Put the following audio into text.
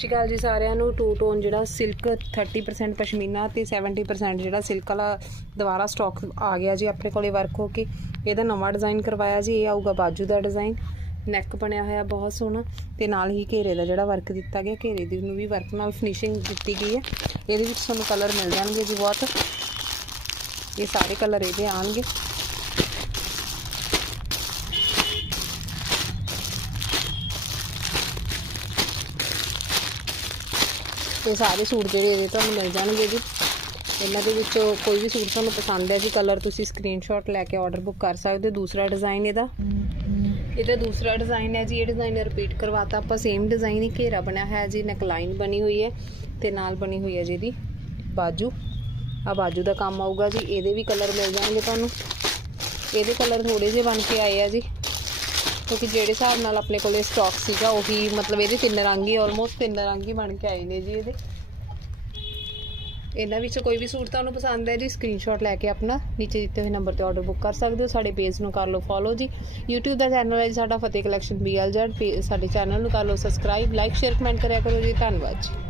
ਸ਼੍ਰੀ ਅਕਾਲ ਜੀ ਸਾਰਿਆਂ ਨੂੰ। ਟੂ ਟੋਨ ਜਿਹੜਾ ਸਿਲਕ 30% ਪਸ਼ਮੀਨਾ ਤੇ 70% ਜਿਹੜਾ ਸਿਲਕ ਵਾਲਾ ਦੁਬਾਰਾ ਸਟਾਕ ਆ ਗਿਆ ਜੀ ਆਪਣੇ ਕੋਲੇ ਵਰਕ ਹੋ ਕੇ। ਇਹਦਾ ਨਵਾਂ ਡਿਜ਼ਾਈਨ ਕਰਵਾਇਆ ਜੀ, ਇਹ ਆਊਗਾ ਬਾਜੂ ਦਾ ਡਿਜ਼ਾਈਨ ਨੈਕ ਬਣਿਆ ਹੋਇਆ ਬਹੁਤ ਸੋਹਣਾ ਤੇ ਨਾਲ ਹੀ ਘੇਰੇ ਦਾ ਜਿਹੜਾ ਵਰਕ ਦਿੱਤਾ ਗਿਆ, ਘੇਰੇ ਦੀ ਨੂੰ ਵੀ ਵਰਕ ਨਾਲ ਫਿਨਿਸ਼ਿੰਗ ਦਿੱਤੀ ਗਈ ਹੈ। ਇਹਦੇ ਵਿੱਚ ਤੁਹਾਨੂੰ ਕਲਰ ਮਿਲ ਜਾਣਗੇ ਜੀ ਬਹੁਤ। ਇਹ ਸਾਰੇ ਕਲਰ ਇਹਦੇ ਆਣਗੇ ਇਹ ਸਾਰੇ ਸੂਟ ਜਿਹੜੇ ਇਹਦੇ ਤੁਹਾਨੂੰ ਮਿਲ ਜਾਣਗੇ ਜੀ। ਇਹਨਾਂ ਦੇ ਵਿੱਚੋਂ ਕੋਈ ਵੀ ਸੂਟ ਤੁਹਾਨੂੰ ਪਸੰਦ ਹੈ ਜੀ ਕਲਰ ਤੁਸੀਂ ਸਕਰੀਨਸ਼ਾਟ ਲੈ ਕੇ ਆਰਡਰ ਬੁੱਕ ਕਰ ਸਕਦੇ ਹੋ। ਦੂਸਰਾ ਡਿਜ਼ਾਈਨ ਇਹਦਾ। ਇਹਦਾ ਦੂਸਰਾ ਡਿਜ਼ਾਈਨ ਹੈ ਜੀ, ਇਹ ਡਿਜ਼ਾਈਨ ਰਿਪੀਟ ਕਰਵਾਤਾ। ਆਪਾਂ ਸੇਮ ਡਿਜ਼ਾਈਨ ਹੀ ਘੇਰਾ ਬਣਿਆ ਹੈ ਜੀ ਨੈਕਲਾਈਨ ਬਣੀ ਹੋਈ ਹੈ ਤੇ ਨਾਲ ਬਣੀ ਹੋਈ ਹੈ ਜੀ ਇਹਦੀ ਬਾਜੂ। ਆ ਬਾਜੂ ਦਾ ਕੰਮ ਆਊਗਾ ਜੀ, ਇਹਦੇ ਵੀ ਕਲਰ ਮਿਲ ਜਾਣਗੇ ਤੁਹਾਨੂੰ। ਇਹਦੇ ਕਲਰ ਥੋੜੇ ਜਿਹੇ ਬਣ ਕੇ ਆਏ ਆ ਜੀ। ਕਿਉਂਕਿ ਜਿਹੜੇ ਹਿਸਾਬ ਨਾਲ ਆਪਣੇ ਕੋਲੇ ਸਟਾਕ ਸੀਗਾ, ਉਹੀ ਮਤਲਬ ਇਹਦੇ ਤਿੰਨ ਰੰਗ ਹੀ ਆਲਮੋਸਟ ਤਿੰਨ ਰੰਗ ਹੀ ਬਣ ਕੇ ਆਏ ਨੇ ਜੀ ਇਹਦੇ। ਇਹਨਾਂ ਵਿੱਚ ਕੋਈ ਵੀ ਸੂਟ ਤੁਹਾਨੂੰ ਪਸੰਦ ਹੈ ਜੀ ਸਕਰੀਨਸ਼ਾਟ ਲੈ ਕੇ ਆਪਣਾ, ਨੀਚੇ ਦਿੱਤੇ ਹੋਏ ਨੰਬਰ ਤੇ ਆਰਡਰ ਬੁੱਕ ਕਰ ਸਕਦੇ ਹੋ, ਸਾਡੇ ਪੇਜ ਨੂੰ ਕਰ ਲਓ ਫੋਲੋ ਜੀ। YouTube ਦਾ ਚੈਨਲ ਹੈ ਜੀ ਸਾਡਾ, ਫਤਿਹ ਕਲੈਕਸ਼ਨ BLZ ਪੇ- ਸਾਡੇ ਚੈਨਲ ਨੂੰ ਕਰ ਲਓ ਸਬਸਕ੍ਰਾਈਬ ਲਾਈਕ ਸ਼ੇਅਰ ਕਮੈਂਟ ਕਰਿਆ ਕਰੋ ਜੀ, ਧੰਨਵਾਦ ਜੀ।